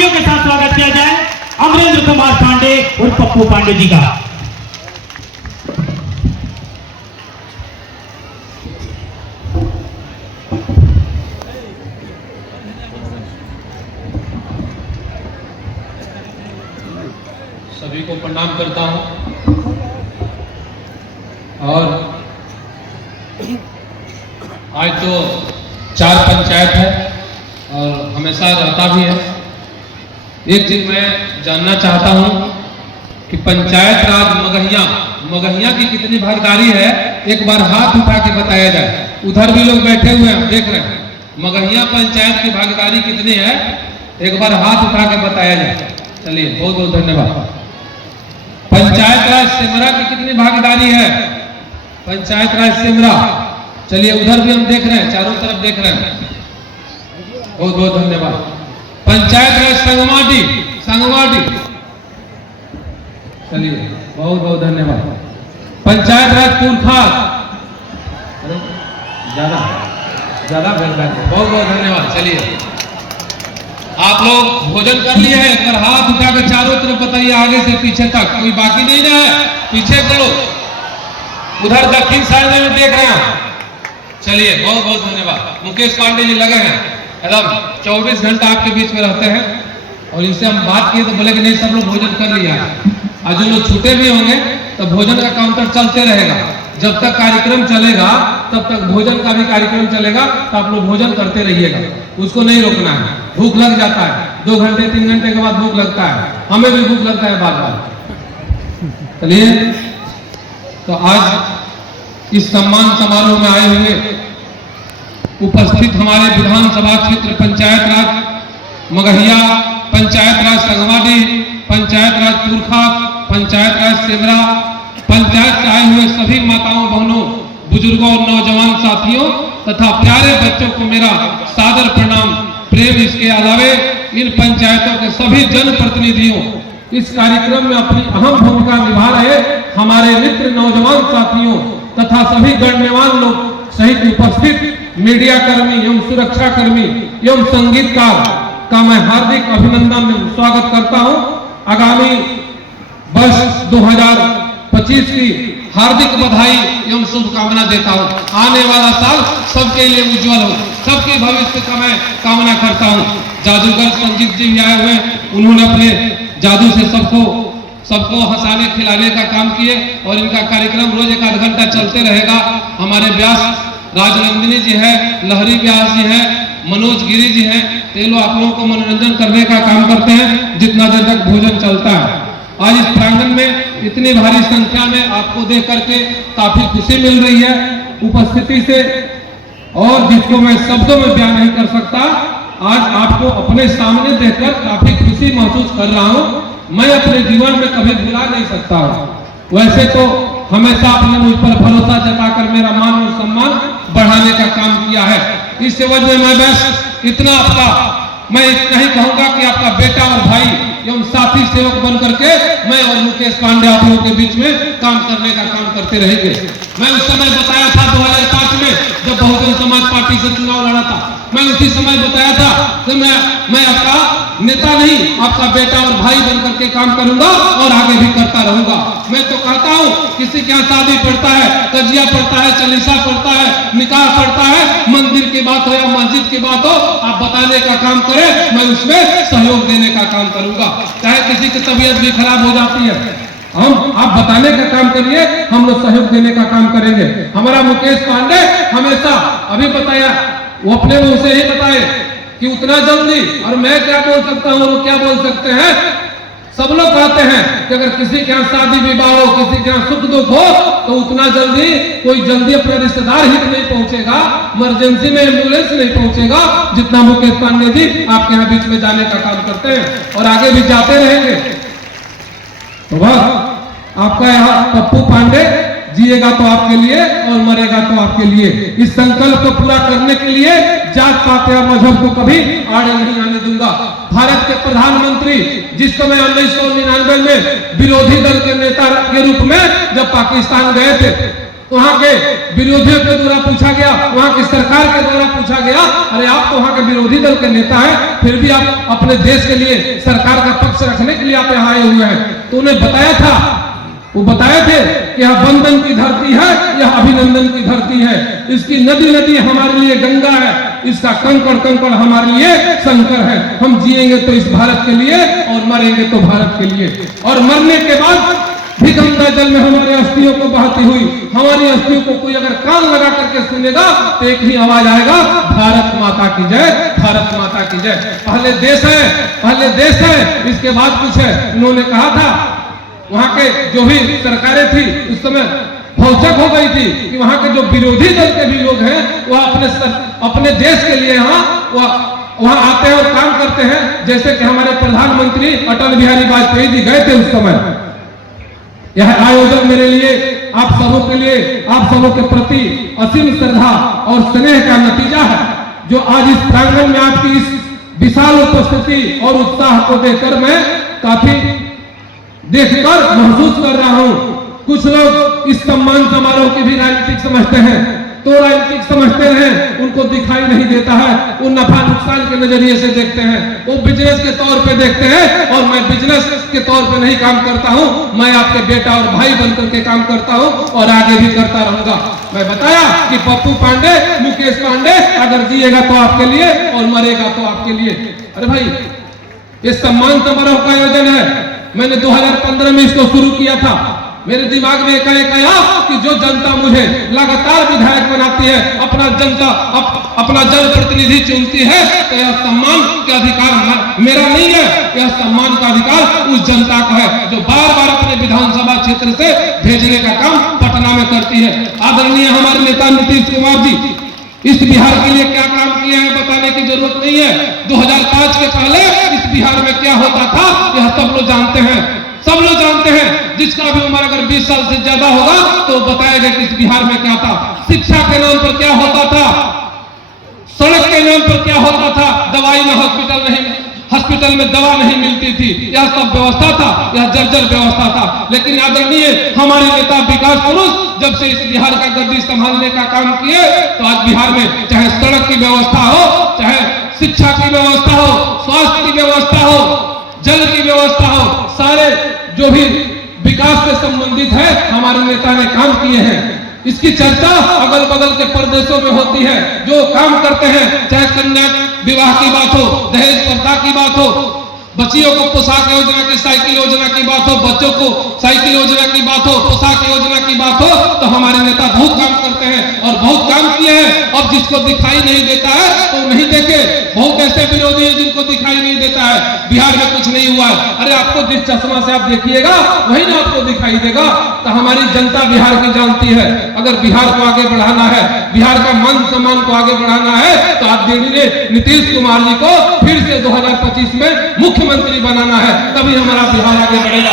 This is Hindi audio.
तालियों के साथ स्वागत किया जाए अमरेंद्र कुमार पांडे और पप्पू पांडे जी का। सभी को प्रणाम करता हूं और आज तो 4 पंचायत है और हमेशा रहता भी है। एक चीज मैं जानना चाहता हूं कि पंचायत राज मगहिया की कितनी भागीदारी है, एक बार हाथ उठा के बताया जाए। उधर भी लोग बैठे हुए हैं, देख रहे हैं। मगहिया पंचायत की भागीदारी कितनी है, एक बार हाथ उठा के बताया जाए। चलिए, बहुत बहुत धन्यवाद। पंचायत राज सिमरा की कितनी भागीदारी है? पंचायत राज सिमरा, चलिए उधर भी हम देख रहे हैं, चारों तरफ देख रहे हैं। बहुत बहुत धन्यवाद। पंचायत राज संगवाटी, चलिए बहुत बहुत धन्यवाद। पंचायत राज पुरखास, ज्यादा बहुत बहुत धन्यवाद। चलिए, आप लोग भोजन कर लिए हैं? एक बार हाथ उठा कर चारों तरफ बताइए, आगे से पीछे तक कोई बाकी नहीं रहा है। पीछे करो, उधर दक्षिण साइड में देख रहे हैं। चलिए, बहुत बहुत धन्यवाद। मुकेश पांडे जी लगे हैं, एकदम 24 घंटा आपके बीच में रहते हैं और इनसे हम बात किए तो बोले कि नहीं सब लोग भोजन कर लिया है। आज जो लोग छूटे भी होंगे तो भोजन का काउंटर चलते रहेगा। जब तक कार्यक्रम चलेगा तब तक भोजन का भी कार्यक्रम चलेगा, तो आप लोग भोजन करते रहिएगा, उसको नहीं रोकना है। भूख लग जाता है, 2 घंटे 3 घंटे के बाद भूख लगता है, हमें भी भूख लगता है बार बार। चलिए, तो आज इस सम्मान समारोह में आए हुए उपस्थित हमारे विधानसभा क्षेत्र पंचायत राज मगहिया, पंचायत राज संगवाटी, पंचायत राज पुरखा, पंचायत राज सिमरा, पंचायत से आए हुए सभी माताओं बहनों, बुजुर्गों और नौजवान साथियों तथा प्यारे बच्चों को मेरा सादर प्रणाम, प्रेम। इसके अलावे इन पंचायतों के सभी जनप्रतिनिधियों, इस कार्यक्रम में अपनी अहम भूमिका निभा रहे हमारे मित्र नौजवान साथियों तथा सभी गणमान्य लोग सहित उपस्थित मीडिया कर्मी एवं सुरक्षा कर्मी एवं संगीतकार का मैं हार्दिक अभिनंदन स्वागत करता हूं। आगामी वर्ष 2025 की हार्दिक बधाई एवं शुभकामना देता हूं। आने वाला साल सबके लिए उज्जवल हो, सबके भविष्य का मैं कामना करता हूं। जादूगर संजीत जी आए हुए, उन्होंने अपने जादू से सबको हंसाने खिलाने का काम किए और इनका कार्यक्रम रोज 1 आध घंटा चलते रहेगा। हमारे व्यास राजनंदिनी जी है, लहरी व्यास जी है, मनोज गिरी जी हैं, ये लोग आप लोगों को मनोरंजन करने का काम करते हैं जितना देर तक भोजन चलता है। आज इस प्रांगण में इतनी भारी संख्या में आपको देख करके काफी खुशी मिल रही है उपस्थिति से, और जिसको मैं शब्दों में बयान नहीं कर सकता। आज आपको अपने सामने देखकर काफी खुशी महसूस कर रहा हूं। मैं अपने जीवन में कभी भुला नहीं सकता हूं। वैसे तो हमेशा आपने मुझ पर भरोसा जताकर मेरा मान और सम्मान बढ़ाने का काम किया है। इस सेवज में मैं बस इतना मैं इतना ही कहूंगा कि आपका बेटा और भाई एवं साथी सेवक बन करके मैं और मुकेश पांडे आप लोगों के बीच में काम करने का काम करते रहेंगे। मैं उस समय बताया था 2005 में जब बहुजन समाज पार्टी से चुनाव लड़ा था, मैं उसी समय बताया था कि मैं आपका नेता नहीं, आपका बेटा और भाई बन करके काम करूंगा और आगे भी करता रहूंगा। मैं तो कहता हूं, किसी के यहाँ शादी पड़ता है, तजिया पड़ता है, चालीसा पड़ता है, निकाह पड़ता है, मंदिर की बात हो या मस्जिद की बात हो, आप बताने का काम करें, मैं उसमें सहयोग देने का काम करूंगा। चाहे किसी की तबीयत भी खराब हो जाती है, आप बताने का काम करिए, हम लोग सहयोग देने का काम करेंगे। हमारा मुकेश पांडे हमेशा अभी बताया, वो अपने मुंह से ही बताए कि उतना जल्दी, और मैं क्या बोल सकता हूँ, वो क्या बोल सकते हैं। सब लोग कहते हैं कि अगर किसी के यहाँ शादी विवाह हो, किसी के यहाँ सुख दुख हो, तो उतना जल्दी कोई जल्दी अपना रिश्तेदार ही नहीं पहुंचेगा, इमरजेंसी में एम्बुलेंस नहीं पहुंचेगा, जितना मुकेश पांडे जी आपके यहाँ बीच में जाने का काम करते हैं और आगे भी जाते रहेंगे। तो बस आपका यहाँ पप्पू पांडे जिएगा तो आपके लिए और मरेगा तो आपके लिए। इस संकल्प को पूरा करने के लिए जात पात या मजहब को कभी आड़े नहीं आने दूंगा। भारत के प्रधानमंत्री जिस समय 1999 में विरोधी दल के नेता के रूप में जब पाकिस्तान गए थे, वहां के विरोधियों के द्वारा पूछा गया, वहां की सरकार के द्वारा पूछा गया, अरे आप तो वहां के विरोधी दल के नेता हैं, फिर भी आप अपने देश के लिए सरकार का पक्ष रखने के लिए आप यहाँ आए हुए हैं। तो उन्हें बताया था, वो बताए थे कि यह बंधन की धरती है, यह अभिनंदन की धरती है, इसकी नदी नदी हमारे लिए गंगा है, इसका कंकड़ कंकड़ हमारे लिए शंकर है। हम जिएंगे तो इस भारत के लिए और मरेंगे तो भारत के लिए, और मरने के बाद भी गंगा जल में हमारे अस्थियों को बहाती हुई, हमारी अस्थियों को कोई अगर कान लगा करके सुनेगा तो एक ही आवाज आएगा, भारत माता की जय, भारत माता की जय। पहले देश है, पहले देश है, इसके बाद कुछ है। उन्होंने कहा था, वहां के जो भी सरकारें थी उस समय भौचक हो गई थी कि वहां के जो विरोधी दल के भी लोग हैं वह अपने देश के लिए वहां आते हैं और काम करते हैं। जैसे कि हमारे प्रधानमंत्री अटल बिहारी वाजपेयी जी गए थे उस समय। यह आयोजन मेरे लिए, आप सबों के लिए, आप सबों के प्रति असीम श्रद्धा और स्नेह का नतीजा है, जो आज इस प्रांगण में आपकी इस विशाल उपस्थिति और उत्साह को देखकर मैं काफी देखकर महसूस कर रहा हूं। कुछ लोग इस सम्मान समारोह की भी राजनीतिक समझते हैं, तो राजनीतिक समझते हैं, उनको दिखाई नहीं देता है, वो नफा नुकसान के नजरिए से देखते हैं, वो बिजनेस के तौर पे देखते हैं। और मैं बिजनेस के तौर पे नहीं काम करता हूं, मैं आपके बेटा और भाई बनकर के काम करता हूं और आगे भी करता रहूंगा। मैं बताया कि पप्पू पांडे, मुकेश पांडे अगर जिएगा तो आपके लिए और मरेगा तो आपके लिए। अरे भाई, ये सम्मान समारोह का आयोजन है। मैंने 2015 में इसको शुरू किया था। मेरे दिमाग में एकाएक आया कि जो जनता मुझे लगातार विधायक बनाती है, अपना जनप्रतिनिधि चुनती है, तो यह सम्मान का अधिकार मेरा नहीं है, यह सम्मान का अधिकार उस जनता का है जो बार बार अपने विधानसभा क्षेत्र से भेजने का काम पटना में करती है। आदरणीय हमारे नेता नीतीश कुमार जी इस बिहार के लिए क्या काम किए हैं बताने की जरूरत नहीं है। 2005 के पहले इस बिहार में क्या होता था यह सब लोग जानते हैं, सब लोग जानते हैं। जिसका भी उम्र अगर 20 साल से ज्यादा होगा तो बताएगा कि इस बिहार में क्या था, शिक्षा के नाम पर क्या होता था, सड़क के नाम पर क्या होता था, दवाई में हॉस्पिटल में दवा नहीं मिलती थी, यह सब व्यवस्था था, यह जर्जर व्यवस्था था। लेकिन आदरणीय हमारे नेता विकास पुरुष जब से इस बिहार का गद्दी संभालने का काम किए, तो आज बिहार में चाहे सड़क की व्यवस्था हो, चाहे शिक्षा की व्यवस्था हो, स्वास्थ्य की व्यवस्था हो, जल की व्यवस्था हो, सारे जो भी विकास से संबंधित है हमारे नेता ने काम किए हैं। इसकी चर्चा अगल बगल के प्रदेशों में होती है, जो काम करते हैं, चाहे कन्या विवाह की बात हो, दहेज प्रथा की बात हो, बच्चियों को पोशाक योजना की, साइकिल योजना की बात हो, बच्चों को साइकिल योजना की बात हो, पोशाक योजना की बात हो, तो हमारे नेता बहुत काम करते हैं और बहुत काम किए हैं। अब जिसको दिखाई नहीं देता है तो नहीं देखे, बहुत ऐसे विरोधी हैं जिनको दिखाई नहीं देता है, बिहार में कुछ नहीं हुआ है। अरे आपको जिस चश्मा से आप देखिएगा वही ना आपको दिखाई देगा। तो हमारी जनता बिहार की जानती है, अगर बिहार को आगे बढ़ाना है, बिहार का मान सम्मान को आगे बढ़ाना है, तो आप देखिए नीतीश कुमार जी को फिर से 2025 में मुख्यमंत्री बनाना है, तभी हमारा बिहार आगे बढ़ेगा।